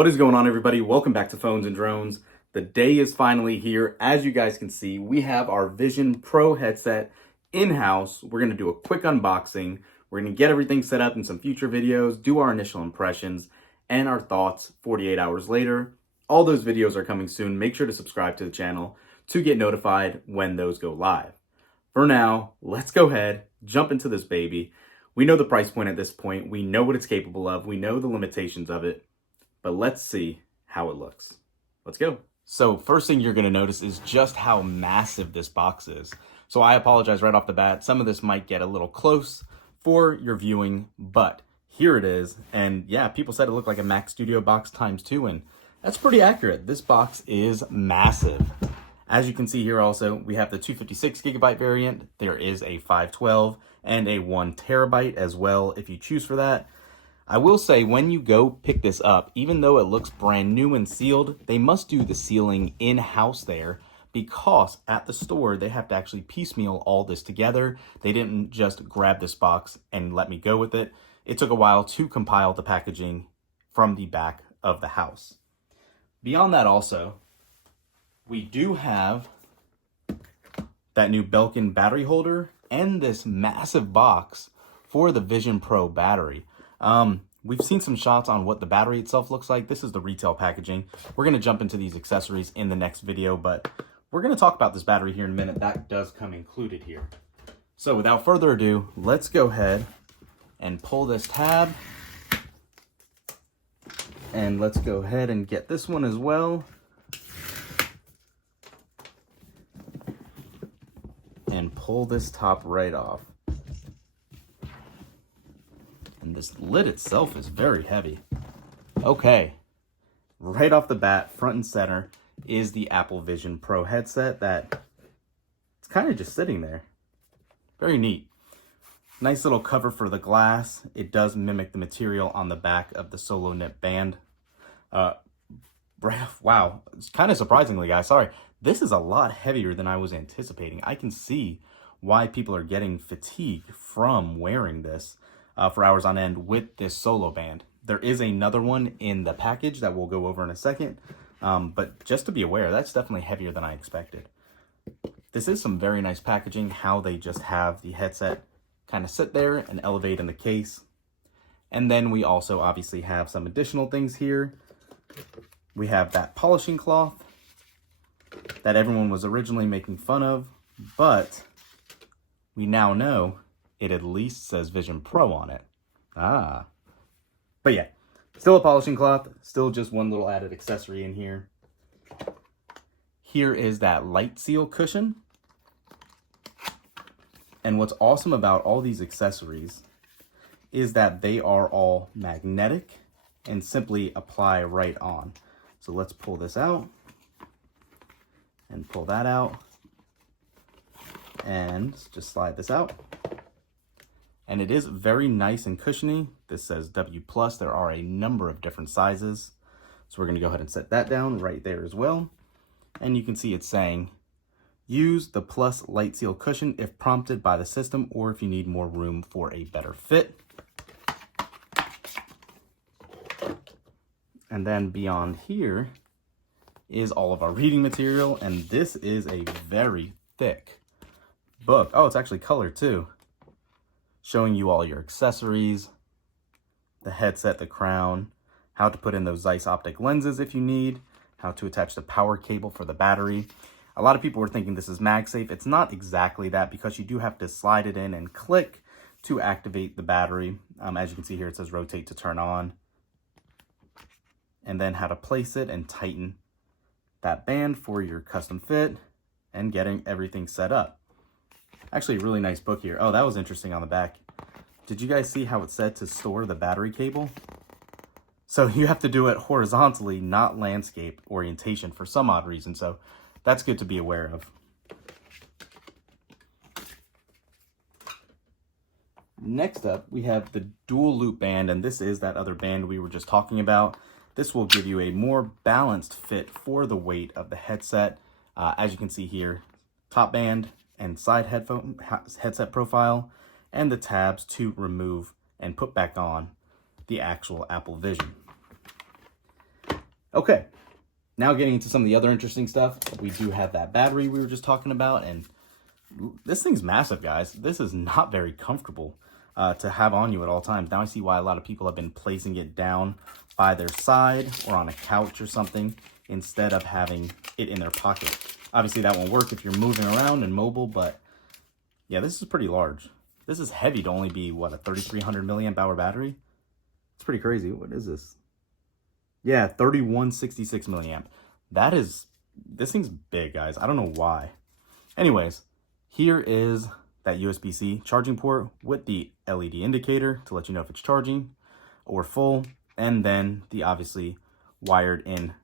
What is going on, everybody? Welcome back to Phones and Drones. The day is finally here. As you guys can see, we have our Vision Pro headset in-house. We're going to do a quick unboxing. We're going to get everything set up in some future videos, do our initial impressions, and our thoughts 48 hours later. All those videos are coming soon. Make sure to subscribe to the channel to get notified when those go live. For now, let's go ahead, jump into this baby. We know the price point at this point. We know what it's capable of. We know the limitations of it. But let's see how it looks. Let's go. So first thing you're going to notice is just how massive this box is. So I apologize right off the bat. Some of this might get a little close for your viewing, but here it is. And yeah, people said it looked like a Mac Studio box times 2, and that's pretty accurate. This box is massive. As you can see here also, we have the 256 gigabyte variant. There is a 512 and a 1 terabyte as well if you choose for that. I will say, when you go pick this up, even though it looks brand new and sealed, they must do the sealing in-house there, because at the store, they have to actually piecemeal all this together. They didn't just grab this box and let me go with it. It took a while to compile the packaging from the back of the house. Beyond that also, we do have that new Belkin battery holder and this massive box for the Vision Pro battery. We've seen some shots on what the battery itself looks like. This is the retail packaging. We're going to jump into these accessories in the next video, but we're going to talk about this battery here in a minute. That does come included here. So without further ado, let's go ahead and pull this tab. And let's go ahead and get this one as well. And pull this top right off. And this lid itself is very heavy. Okay, right off the bat, front and center is the Apple Vision Pro headset that it's kind of just sitting there. Very neat. Nice little cover for the glass. It does mimic the material on the back of the Solo Knit band. Wow, it's kind of surprisingly, guys, sorry. This is a lot heavier than I was anticipating. I can see why people are getting fatigue from wearing this for hours on end with this Solo band. There is another one in the package that we'll go over in a second, but just to be aware, that's definitely heavier than I expected. This is some very nice packaging, how they just have the headset kind of sit there and elevate in the case. And then we also obviously have some additional things here. We have that polishing cloth that everyone was originally making fun of, but we now know it at least says Vision Pro on it. But yeah, still a polishing cloth, still just one little added accessory in here. Here is that light seal cushion. And what's awesome about all these accessories is that they are all magnetic and simply apply right on. So let's pull this out and pull that out and just slide this out. And it is very nice and cushiony. This says W+. There are a number of different sizes. So we're gonna go ahead and set that down right there as well. And you can see it's saying, use the Plus Light Seal cushion if prompted by the system or if you need more room for a better fit. And then beyond here is all of our reading material. And this is a very thick book. Oh, it's actually colored too. Showing you all your accessories, the headset, the crown, how to put in those Zeiss optic lenses if you need, how to attach the power cable for the battery. A lot of people were thinking this is MagSafe. It's not exactly that, because you do have to slide it in and click to activate the battery. As you can see here, it says rotate to turn on. And then how to place it and tighten that band for your custom fit and getting everything set up. Actually, a really nice book here. Oh, that was interesting on the back. Did you guys see how it said to store the battery cable? So you have to do it horizontally, not landscape orientation for some odd reason. So that's good to be aware of. Next up, we have the dual loop band, and this is that other band we were just talking about. This will give you a more balanced fit for the weight of the headset. As you can see here, top band and side headset profile, and the tabs to remove and put back on the actual Apple Vision. Okay, now getting into some of the other interesting stuff. We do have that battery we were just talking about, and this thing's massive, guys. This is not very comfortable to have on you at all times. Now I see why a lot of people have been placing it down by their side or on a couch or something instead of having it in their pocket. Obviously that won't work if you're moving around and mobile, but yeah, this is pretty large. This is heavy to only be, what, a 3,300 milliamp hour battery? It's pretty crazy. What is this? Yeah, 3166 milliamp. This thing's big, guys. I don't know why. Anyways, here is that USB-C charging port with the LED indicator to let you know if it's charging or full. And then the obviously wired in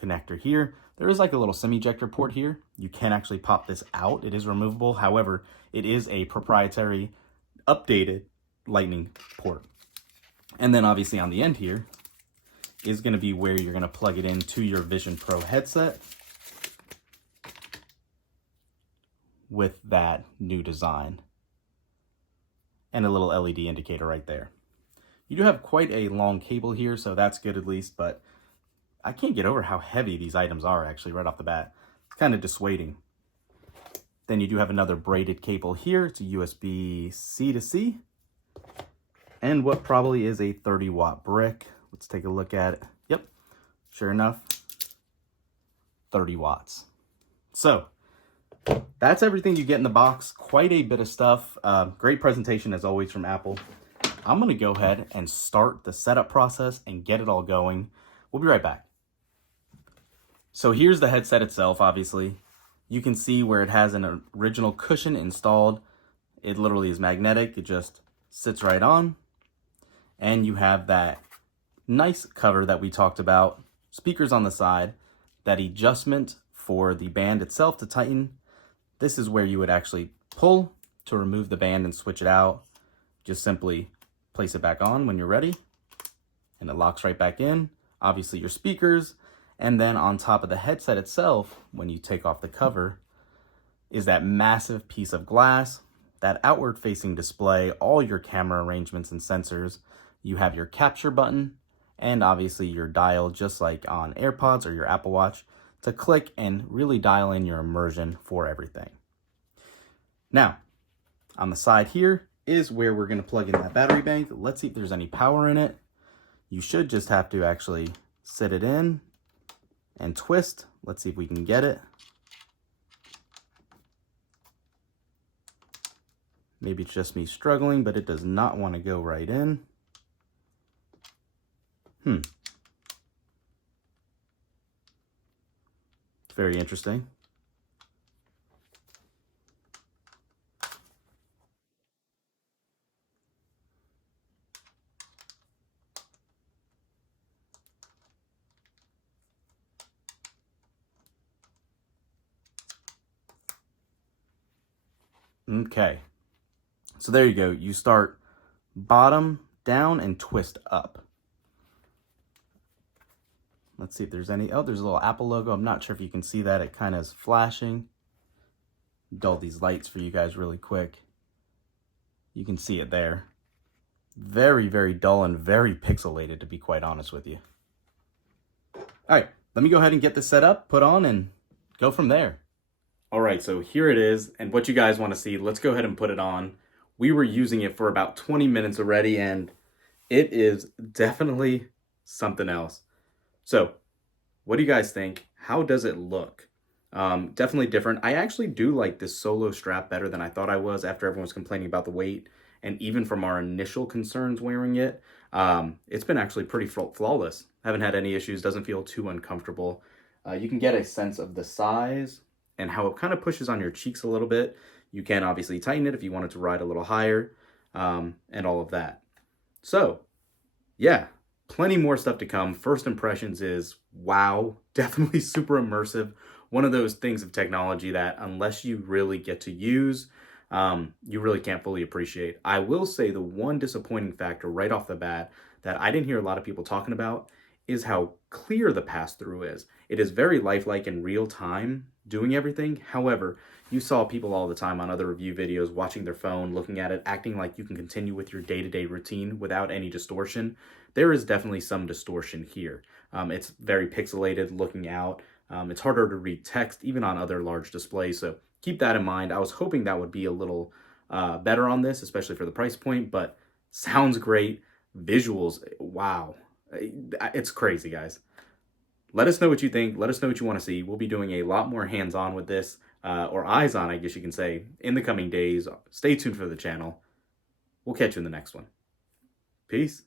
connector here. There is like a little semi-ejector port here. You can actually pop this out. It is removable. However, it is a proprietary updated lightning port. And then obviously on the end here is going to be where you're going to plug it into your Vision Pro headset with that new design and a little LED indicator right there. You do have quite a long cable here, so that's good at least, but I can't get over how heavy these items are actually right off the bat. It's kind of dissuading. Then you do have another braided cable here. It's a USB-C to C. And what probably is a 30-watt brick. Let's take a look at it. Yep, sure enough, 30 watts. So that's everything you get in the box. Quite a bit of stuff. Great presentation as always from Apple. I'm going to go ahead and start the setup process and get it all going. We'll be right back. So here's the headset itself, obviously. You can see where it has an original cushion installed. It literally is magnetic. It just sits right on. And you have that nice cover that we talked about. Speakers on the side. That adjustment for the band itself to tighten. This is where you would actually pull to remove the band and switch it out. Just simply place it back on when you're ready. And it locks right back in. Obviously your speakers. And then on top of the headset itself, when you take off the cover, is that massive piece of glass, that outward facing display, all your camera arrangements and sensors. You have your capture button and obviously your dial, just like on AirPods or your Apple Watch, to click and really dial in your immersion for everything. Now, on the side here is where we're going to plug in that battery bank. Let's see if there's any power in it. You should just have to actually sit it in and twist. Let's see if we can get it. Maybe it's just me struggling, but it does not want to go right in. It's very interesting. Okay, so there you go. You start bottom down and twist up. Let's see if there's any. Oh, there's a little Apple logo. I'm not sure if you can see that. It kind of is flashing. Dull these lights for you guys really quick. You can see it there. Very, very dull and very pixelated, to be quite honest with you. All right, let me go ahead and get this set up, put on, and go from there. All right, so here it is, and what you guys want to see, let's go ahead and put it on. We were using it for about 20 minutes already, and it is definitely something else. So, what do you guys think? How does it look? Definitely different. I actually do like this Solo strap better than I thought I was after everyone was complaining about the weight, and even from our initial concerns wearing it, it's been actually pretty flawless. Haven't had any issues, doesn't feel too uncomfortable. You can get a sense of the size and how it kind of pushes on your cheeks a little bit. You can obviously tighten it if you wanted to ride a little higher, and all of that. So, yeah, plenty more stuff to come. First impressions is, wow, definitely super immersive. One of those things of technology that unless you really get to use, you really can't fully appreciate. I will say the one disappointing factor right off the bat that I didn't hear a lot of people talking about is how clear the pass-through is. It is very lifelike in real time doing everything. However, you saw people all the time on other review videos watching their phone, looking at it, acting like you can continue with your day-to-day routine without any distortion. There is definitely some distortion here. It's very pixelated looking out. It's harder to read text even on other large displays, so keep that in mind. I was hoping that would be a little better on this, especially for the price point, but sounds great. Visuals, wow. It's crazy, guys. Let us know what you think. Let us know what you want to see. We'll be doing a lot more hands-on with this, or eyes-on, I guess you can say, in the coming days. Stay tuned for the channel. We'll catch you in the next one. Peace.